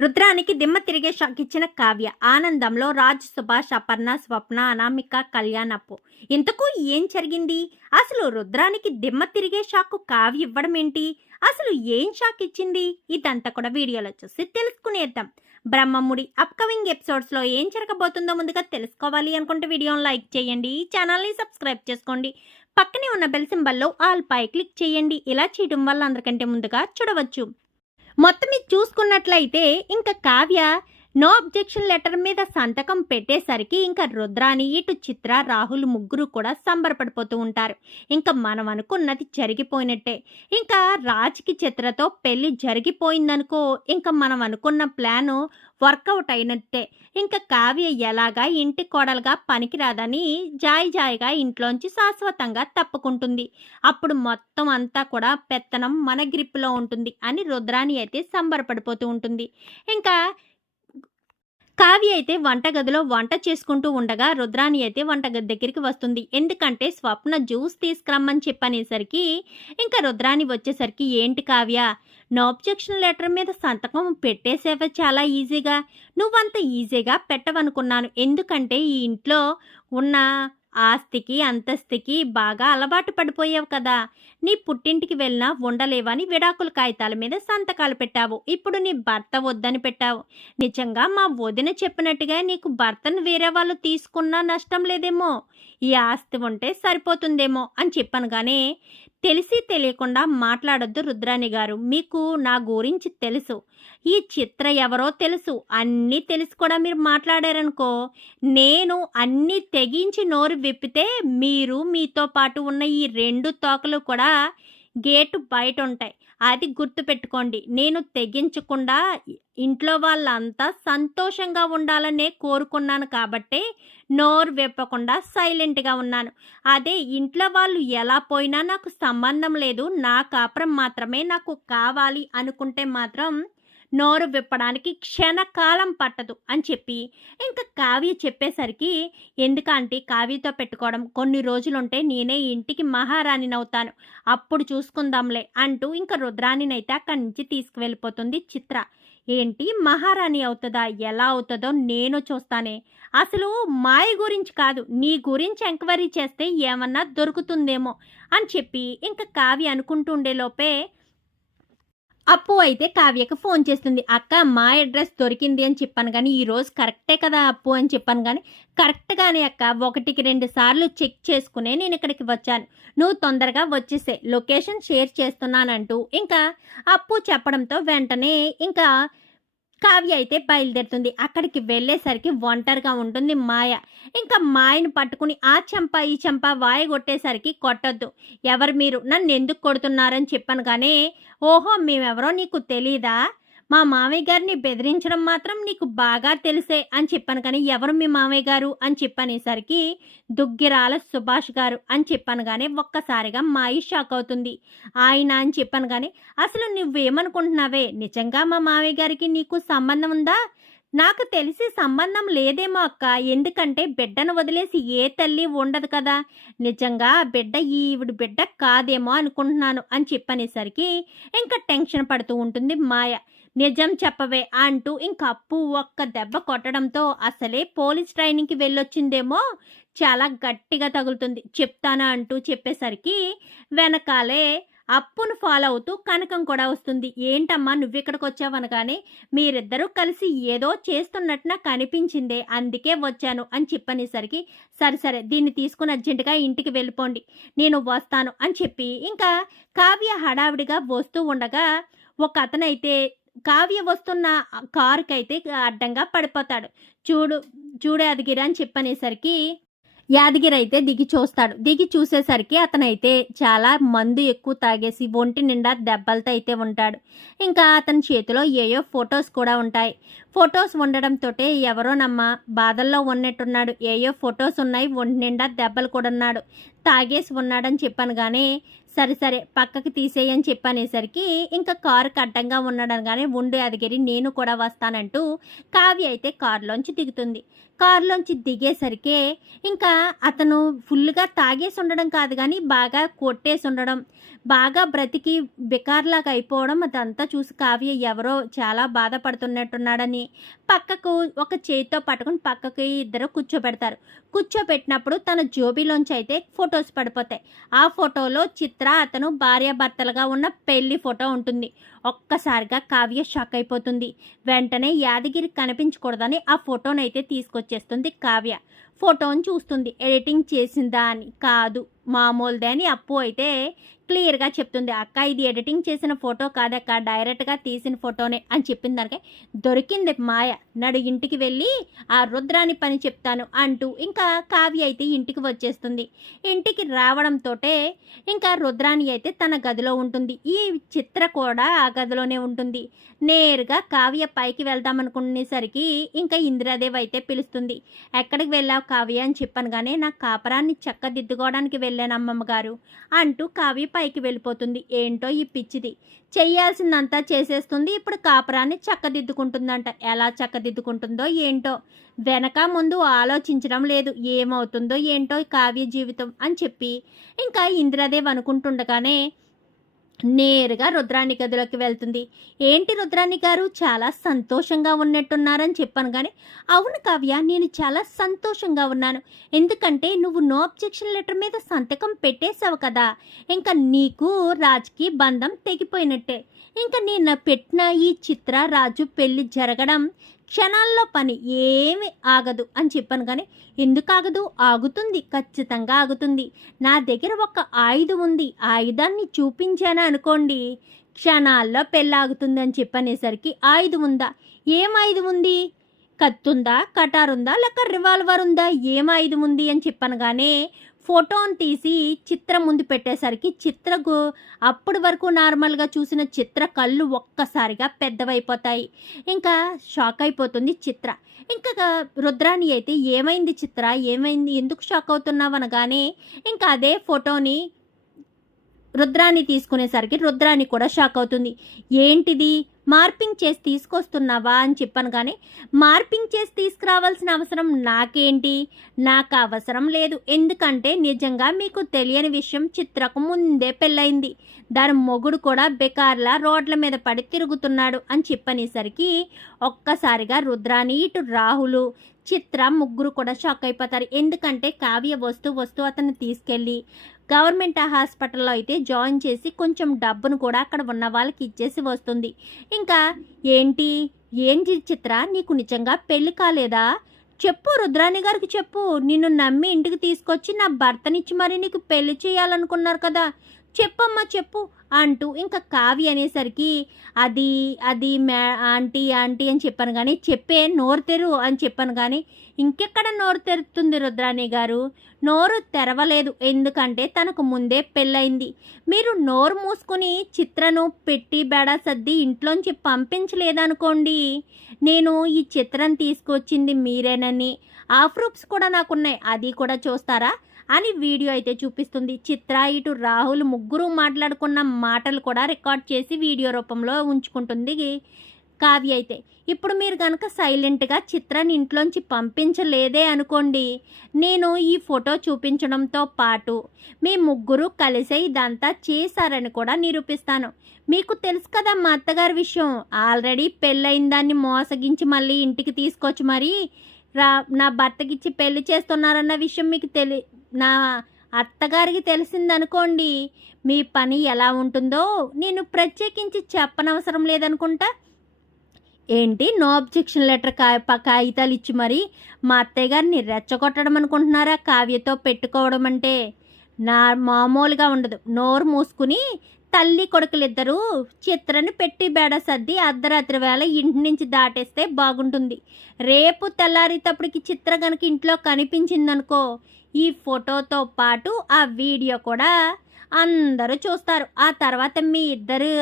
రుద్రానికి దిమ్మ తిరిగే షాక్ ఇచ్చిన కావ్య. ఆనందంలో రాజ్, సుభాష్, అపర్ణ, స్వప్న, అనామిక, కళ్యాణ్, అప్పు. ఇంతకు ఏం జరిగింది? అసలు రుద్రానికి దిమ్మ తిరిగే షాక్ కావ్య ఇవ్వడం ఏంటి? అసలు ఏం షాక్ ఇచ్చింది? ఇదంతా కూడా వీడియోలో చూసి తెలుసుకునేద్దాం. బ్రహ్మముడి అప్కమింగ్ ఎపిసోడ్స్లో ఏం జరగబోతుందో ముందుగా తెలుసుకోవాలి అనుకుంటే వీడియోని లైక్ చేయండి, ఛానల్ని సబ్స్క్రైబ్ చేసుకోండి, పక్కనే ఉన్న బెల్ సింబల్లో ఆల్ పై క్లిక్ చేయండి. ఇలా చేయడం వల్ల అందరికంటే ముందుగా చూడవచ్చు. మొత్తం ఇది చూసుకున్నట్లయితే ఇంకా కావ్య నో అబ్జెక్షన్ లెటర్ మీద సంతకం పెట్టేసరికి ఇంకా రుద్రాని, ఇటు చిత్ర, రాహుల్ ముగ్గురు కూడా సంబరపడిపోతూ ఉంటారు. ఇంకా మనం అనుకున్నది జరిగిపోయినట్టే. ఇంకా రాజ్కి చిత్రతో పెళ్లి జరిగిపోయిందనుకో, ఇంకా మనం అనుకున్న ప్లాను వర్కౌట్ అయినట్టే. ఇంకా కావ్య ఎలాగా ఇంటి కోడలుగా పనికిరాదని జాయిగా ఇంట్లోంచి శాశ్వతంగా తప్పుకుంటుంది. అప్పుడు మొత్తం అంతా కూడా పెత్తనం మన గ్రిప్లో ఉంటుంది అని రుద్రాని అయితే సంబరపడిపోతూ ఉంటుంది. ఇంకా కావ్య అయితే వంటగదిలో వంట చేసుకుంటూ ఉండగా రుద్రాని అయితే వంటగది దగ్గరికి వస్తుంది. ఎందుకంటే స్వప్న జ్యూస్ తీసుకురమ్మని చెప్పనేసరికి ఇంకా రుద్రాని వచ్చేసరికి, ఏంటి కావ్య, నో అబ్జెక్షన్ లెటర్ మీద సంతకం పెట్టేసేవే చాలా ఈజీగా. నువ్వంత ఈజీగా పెట్టవనుకున్నాను. ఎందుకంటే ఈ ఇంట్లో ఉన్న ఆస్తికి అంతస్తుకి బాగా అలవాటు పడిపోయావు కదా. నీ పుట్టింటికి వెళ్ళినా ఉండలేవని విడాకుల కాగితాల మీద సంతకాలు పెట్టావు. ఇప్పుడు నీ భర్త వద్దని పెట్టావు. నిజంగా మా వదిన చెప్పినట్టుగా నీకు భర్తను వేరే వాళ్ళు తీసుకున్నా నష్టం లేదేమో, ఈ ఆస్తి ఉంటే సరిపోతుందేమో అని చెప్పాను. కానీ తెలిసి తెలియకుండా మాట్లాడొద్దు రుద్రాణి గారు. మీకు నా గురించి తెలుసు, ఈ చిత్ర ఎవరో తెలుసు, అన్నీ తెలిసి కూడా మీరు మాట్లాడారనుకో, నేను అన్నీ తెగించి నోరు విప్పితే మీరు మీతో పాటు ఉన్న ఈ 2 తోకలు కూడా గేటు బయట ఉంటాయి. అది గుర్తుపెట్టుకోండి. నేను తెగించకుండా ఇంట్లో వాళ్ళంతా సంతోషంగా ఉండాలనే కోరుకున్నాను కాబట్టే నోరు విప్పకుండా సైలెంట్గా ఉన్నాను. అదే ఇంట్లో వాళ్ళు ఎలా పోయినా నాకు సంబంధం లేదు, నా కాపురం మాత్రమే నాకు కావాలి అనుకుంటే మాత్రం నోరు విప్పడానికి క్షణకాలం పట్టదు అని చెప్పి ఇంకా కావ్య చెప్పేసరికి, ఎందుకంటే కావ్యతో పెట్టుకోవడం, కొన్ని రోజులుంటే నేనే ఇంటికి మహారాణినవుతాను, అప్పుడు చూసుకుందాంలే అంటూ ఇంకా రుద్రాణినైతే అక్కడి నుంచి తీసుకువెళ్ళిపోతుంది చిత్ర. ఏంటి మహారాణి అవుతుందా? ఎలా అవుతుందో నేను చూస్తానే. అసలు మాయ గురించి కాదు, నీ గురించి ఎంక్వైరీ చేస్తే ఏమన్నా దొరుకుతుందేమో అని చెప్పి ఇంకా కావ్య అనుకుంటుండే లోపే అప్పు అయితే కావ్యకి ఫోన్ చేస్తుంది. అక్క, మా అడ్రస్ దొరికింది అని చెప్పాను కానీ ఈరోజు కరెక్టే కదా అప్పు అని చెప్పాను కానీ, కరెక్ట్గానే అక్క, 1కి 2 సార్లు చెక్ చేసుకునే నేను ఇక్కడికి వచ్చాను, నువ్వు తొందరగా వచ్చేసే, లొకేషన్ షేర్ చేస్తున్నానంటూ ఇంకా అప్పు చెప్పడంతో వెంటనే ఇంకా కావ్య అయితే బయలుదేరుతుంది. అక్కడికి వెళ్ళేసరికి ఒంటరిగా ఉంటుంది మాయ. ఇంకా మాయను పట్టుకుని ఆ చెంప ఈ చెంప వాయగొట్టేసరికి, కొట్టొద్దు, ఎవరు మీరు, నన్ను ఎందుకు కొడుతున్నారని చెప్పాను కానీ, ఓహో మేమెవరో నీకు తెలీదా, మా మామయ్య గారిని బెదిరించడం మాత్రం నీకు బాగా తెలిసే అని చెప్పాను కానీ, ఎవరు మీ మామయ్య గారు అని చెప్పనేసరికి, దుగ్గిరాల సుభాష్ గారు అని చెప్పాను కానీ ఒక్కసారిగా మాయి షాక్ అవుతుంది. ఆయన అని చెప్పాను కానీ, అసలు నువ్వేమనుకుంటున్నావే, నిజంగా మా మామయ్య గారికి నీకు సంబంధం ఉందా? నాకు తెలిసి సంబంధం లేదేమో అక్క, ఎందుకంటే బిడ్డను వదిలేసి ఏ తల్లి ఉండదు కదా, నిజంగా బిడ్డ ఈవిడ బిడ్డ కాదేమో అనుకుంటున్నాను అని చెప్పనేసరికి ఇంకా టెన్షన్ పడుతూ ఉంటుంది మాయ. నిజం చెప్పవే అంటూ ఇంక అప్పు ఒక్క దెబ్బ కొట్టడంతో అసలే పోలీస్ ట్రైనింగ్కి వెళ్ళొచ్చిందేమో, చాలా గట్టిగా తగులుతుంది. చెప్తానా అంటూ చెప్పేసరికి వెనకాలే అప్పును ఫాలో అవుతూ కనకం కూడా వస్తుంది. ఏంటమ్మా నువ్వెక్కడికి వచ్చావు అనగానే, మీరిద్దరూ కలిసి ఏదో చేస్తున్నట్టు నాకు అనిపించిందే, అందుకే వచ్చాను అని చెప్పనేసరికి, సరే దీన్ని తీసుకుని అర్జెంటుగా ఇంటికి వెళ్ళిపోండి, నేను వస్తాను అని చెప్పి ఇంకా కావ్య హడావిడిగా వస్తూ ఉండగా ఒక అతనైతే కావ్య వస్తున్న కారుకైతే అడ్డంగా పడిపోతాడు. చూడు యాదగిరి అని చెప్పనేసరికి యాదగిరి అయితే దిగి చూస్తాడు. దిగి చూసేసరికి అతనైతే చాలా మందు ఎక్కువ తాగేసి ఒంటి నిండా దెబ్బలతో అయితే ఉంటాడు. ఇంకా అతని చేతిలో ఏయో ఫొటోస్ కూడా ఉంటాయి. ఫొటోస్ ఉండడంతో ఎవరోనమ్మా బాధల్లో ఉన్నట్టున్నాడు, ఏయో ఫొటోస్ ఉన్నాయి, ఒంటి నిండా దెబ్బలు కూడా ఉన్నాడు, తాగేసి ఉన్నాడని చెప్పాను కానీ సరే సరే పక్కకి తీసేయని చెప్పనేసరికి ఇంకా కారుకి అడ్డంగా ఉండడంగానే ఉండి అదిగిరి నేను కూడా వస్తానంటూ కావ్య అయితే కారులోంచి దిగుతుంది. కారులోంచి దిగేసరికే ఇంకా అతను ఫుల్గా తాగేసి ఉండడం కాదు కానీ బాగా కొట్టేసి ఉండడం, బాగా బ్రతికి బికార్లాగా అయిపోవడం అదంతా చూసి కావ్య ఎవరో చాలా బాధపడుతున్నట్టున్నాడని పక్కకు ఒక చేతితో పట్టుకుని పక్కకి ఇద్దరు కూర్చోబెడతారు. కూర్చోబెట్టినప్పుడు తన జోబీలోంచి అయితే ఫొటోస్ పడిపోతాయి. ఆ ఫోటోలో చిత్ర అతను భార్యాభర్తలుగా ఉన్న పెళ్లి ఫోటో ఉంటుంది. ఒక్కసారిగా కావ్య షాక్ అయిపోతుంది. వెంటనే యాదగిరి కనిపించకూడదని ఆ ఫోటోని అయితే తీసుకొచ్చేస్తుంది కావ్య. ఫోటోని చూస్తుంది. ఎడిటింగ్ చేసిందా అని. కాదు, మామూలుదే అని అప్పు అయితే క్లియర్గా చెప్తుంది. అక్క ఇది ఎడిటింగ్ చేసిన ఫోటో కాదక్క, డైరెక్ట్గా తీసిన ఫోటోనే అని చెప్పిన దానికే దొరికింది మాయ, నడు ఇంటికి వెళ్ళి ఆ రుద్రాని పని చెప్తాను అంటూ ఇంకా కావ్య అయితే ఇంటికి వచ్చేస్తుంది. ఇంటికి రావడంతో ఇంకా రుద్రాని అయితే తన గదిలో ఉంటుంది. ఈ చిత్ర కూడా ఆ గదిలోనే ఉంటుంది. నేరుగా కావ్య పైకి వెళ్దామనుకునేసరికి ఇంకా ఇందిరాదేవి అయితే పిలుస్తుంది. ఎక్కడికి వెళ్ళావు కావ్య అని చెప్పనగానే నా కాపరాన్ని చక్కదిద్దుకోవడానికి వెళ్ళాను అమ్మమ్మ గారు అంటూ కావ్య పైకి వెళ్ళిపోతుంది. ఏంటో ఈ పిచ్చిది, చెయ్యాల్సిందంతా చేసేస్తుంది, ఇప్పుడు కాపరాన్ని చక్కదిద్దుకుంటుందంట. ఎలా చక్కదిద్దుకుంటుందో ఏంటో, వెనక ముందు ఆలోచించడం లేదు. ఏమవుతుందో ఏంటో కావ్య జీవితం అని చెప్పి ఇంకా ఇందిరాదేవి అనుకుంటుండగానే నేరుగా రుద్రాణి గదిలోకి వెళ్తుంది. ఏంటి రుద్రాణి గారు చాలా సంతోషంగా ఉన్నట్టున్నారని చెప్పాను కానీ అవును కావ్య, నేను చాలా సంతోషంగా ఉన్నాను. ఎందుకంటే నువ్వు నో అబ్జెక్షన్ లెటర్ మీద సంతకం పెట్టేశావు కదా, ఇంకా నీకు రాజుకి బంధం తెగిపోయినట్టే. ఇంకా నేను పెట్టిన ఈ చిత్ర రాజు పెళ్లి జరగడం క్షణాల్లో పని, ఏమి ఆగదు అని చెప్పాను కానీ ఎందుకు ఆగదు, ఆగుతుంది, ఖచ్చితంగా ఆగుతుంది. నా దగ్గర ఒక ఆయుధం ఉంది, ఆయుధాన్ని చూపించాను అనుకోండి క్షణాల్లో పెళ్ళాగుతుంది అని చెప్పనేసరికి ఆయుధం ఉందా, ఏం ఆయుధం ఉంది, కత్తుందా, కటారుందా, లేక రివాల్వర్ ఉందా, ఏం ఆయుధం ఉంది అని చెప్పనగానే ఫోటోని తీసి చిత్ర ముందు పెట్టేసరికి చిత్రకు అప్పటి వరకు నార్మల్గా చూసిన చిత్ర కళ్ళు ఒక్కసారిగా పెద్దవైపోతాయి. ఇంకా షాక్ అయిపోతుంది చిత్ర. ఇంకా రుద్రాణి అయితే ఏమైంది చిత్ర, ఏమైంది, ఎందుకు షాక్ అవుతున్నావు అనగానే ఇంకా అదే ఫోటోని రుద్రాణి తీసుకునేసరికి రుద్రాణి కూడా షాక్ అవుతుంది. ఏంటిది, మార్పింగ్ చేసి తీసుకొస్తున్నావా అని చెప్పాను కానీ మార్పింగ్ చేసి తీసుకురావాల్సిన అవసరం నాకేంటి, నాకు అవసరం లేదు. ఎందుకంటే నిజంగా మీకు తెలియని విషయం, చిత్రకు ముందే పెళ్ళయింది, దాని మొగుడు కూడా బెకార్లా రోడ్ల మీద పడి తిరుగుతున్నాడు అని చెప్పనేసరికి ఒక్కసారిగా రుద్రాణి, ఇటు రాహులు, చిత్ర ముగ్గురు కూడా షాక్ అయిపోతారు. ఎందుకంటే కావ్య వస్తూ అతన్ని తీసుకెళ్ళి గవర్నమెంట్ హాస్పిటల్లో అయితే జాయిన్ చేసి కొంచెం డబ్బును కూడా అక్కడ ఉన్న వాళ్ళకి ఇచ్చేసి వస్తుంది. ఇంకా ఏంటి చిత్ర, నీకు నిజంగా పెళ్లి కాలేదా, చెప్పు రుద్రాణి గారికి చెప్పు, నిన్ను నమ్మి ఇంటికి తీసుకొచ్చి నా భర్తనిచ్చి మరి నీకు పెళ్లి చేయాలనుకున్నారు కదా, చెప్పమ్మా చెప్పు అంటూ ఇంకా కావ్య అనేసరికి అది ఆంటీ అని చెప్పాను కానీ చెప్పే నోరు తెరు అని చెప్పాను కానీ ఇంకెక్కడ నోరు తెరుతుంది రుద్రాణి గారు, నోరు తెరవలేదు. ఎందుకంటే తనకు ముందే పెళ్ళయింది. మీరు నోరు మూసుకుని చిత్రను పెట్టి బేడా సర్ది ఇంట్లోంచి పంపించలేదనుకోండి, నేను ఈ చిత్రం తీసుకొచ్చింది మీరేనని ఆ ప్రూఫ్స్ కూడా నాకున్నాయి, అది కూడా చూస్తారా అని వీడియో అయితే చూపిస్తుంది. చిత్ర, ఇటు రాహుల్ ముగ్గురు మాట్లాడుకున్న మాటలు కూడా రికార్డ్ చేసి వీడియో రూపంలో ఉంచుకుంటుంది కావ్య అయితే. ఇప్పుడు మీరు కనుక సైలెంట్గా చిత్రాన్ని ఇంట్లోంచి పంపించలేదే అనుకోండి, నేను ఈ ఫోటో చూపించడంతో పాటు మీ ముగ్గురు కలిసే ఇదంతా చేశారని కూడా నిరూపిస్తాను. మీకు తెలుసు కదా మా అత్తగారి విషయం, ఆల్రెడీ పెళ్ళైన దాన్ని మోసగించి మళ్ళీ ఇంటికి తీసుకొచ్చి మరి నా భర్తకిచ్చి పెళ్లి చేస్తున్నారన్న విషయం మీకు నా అత్తగారికి తెలిసిందనుకోండి, మీ పని ఎలా ఉంటుందో నేను ప్రత్యేకించి చెప్పనవసరం లేదనుకుంటా. ఏంటి, నో అబ్జెక్షన్ లెటర్ కాగితాలు ఇచ్చి మరి మా అత్తయ్య గారిని రెచ్చగొట్టడం అనుకుంటున్నారా, కావ్యతో పెట్టుకోవడం అంటే నా మామూలుగా ఉండదు. నోరు మూసుకుని తల్లి కొడుకులిద్దరూ చిత్రని పెట్టి బేడ సర్ది అర్ధరాత్రి వేళ ఇంటి నుంచి దాటేస్తే బాగుంటుంది. రేపు తెల్లారేటప్పటికి చిత్ర కనుక ఇంట్లో కనిపించిందనుకో, ఈ ఫోటోతో పాటు ఆ వీడియో కూడా అందరూ చూస్తారు. ఆ తర్వాత మీ ఇద్దరు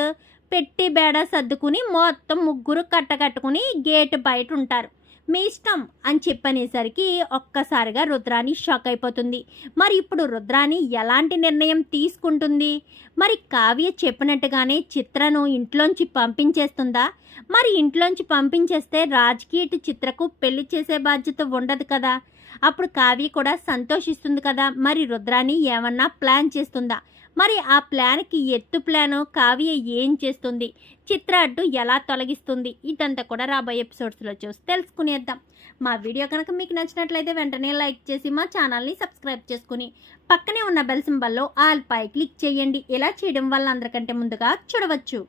పెట్టి బేడ సర్దుకుని మొత్తం ముగ్గురు కట్టకట్టుకుని గేటు బయట ఉంటారు. మీ ఇష్టం అని చెప్పనేసరికి ఒక్కసారిగా రుద్రాణి షాక్ అయిపోతుంది. మరి ఇప్పుడు రుద్రాణి ఎలాంటి నిర్ణయం తీసుకుంటుంది? మరి కావ్య చెప్పినట్టుగానే చిత్రను ఇంట్లోంచి పంపించేస్తుందా? మరి ఇంట్లోంచి పంపించేస్తే రాజ్కి ఇటు చిత్రకు పెళ్లి చేసే బాధ్యత ఉండదు కదా. అప్పుడు కావ్య కూడా సంతోషిస్తుంది కదా. మరి రుద్రాణి ఏమన్నా ప్లాన్ చేస్తుందా? మరి ఆ ప్లాన్కి ఎత్తు ప్లాను కావ్య ఏం చేస్తుంది? చిత్ర అడ్డు ఎలా తొలగిస్తుంది? ఇదంతా కూడా రాబోయే ఎపిసోడ్స్లో చూసి తెలుసుకునేద్దాం. మా వీడియో కనుక మీకు నచ్చినట్లయితే వెంటనే లైక్ చేసి మా ఛానల్ని సబ్స్క్రైబ్ చేసుకుని పక్కనే ఉన్న బెల్ సింబల్లో ఆల్ పై క్లిక్ చేయండి. ఇలా చేయడం వల్ల అందరికంటే ముందుగా చూడవచ్చు.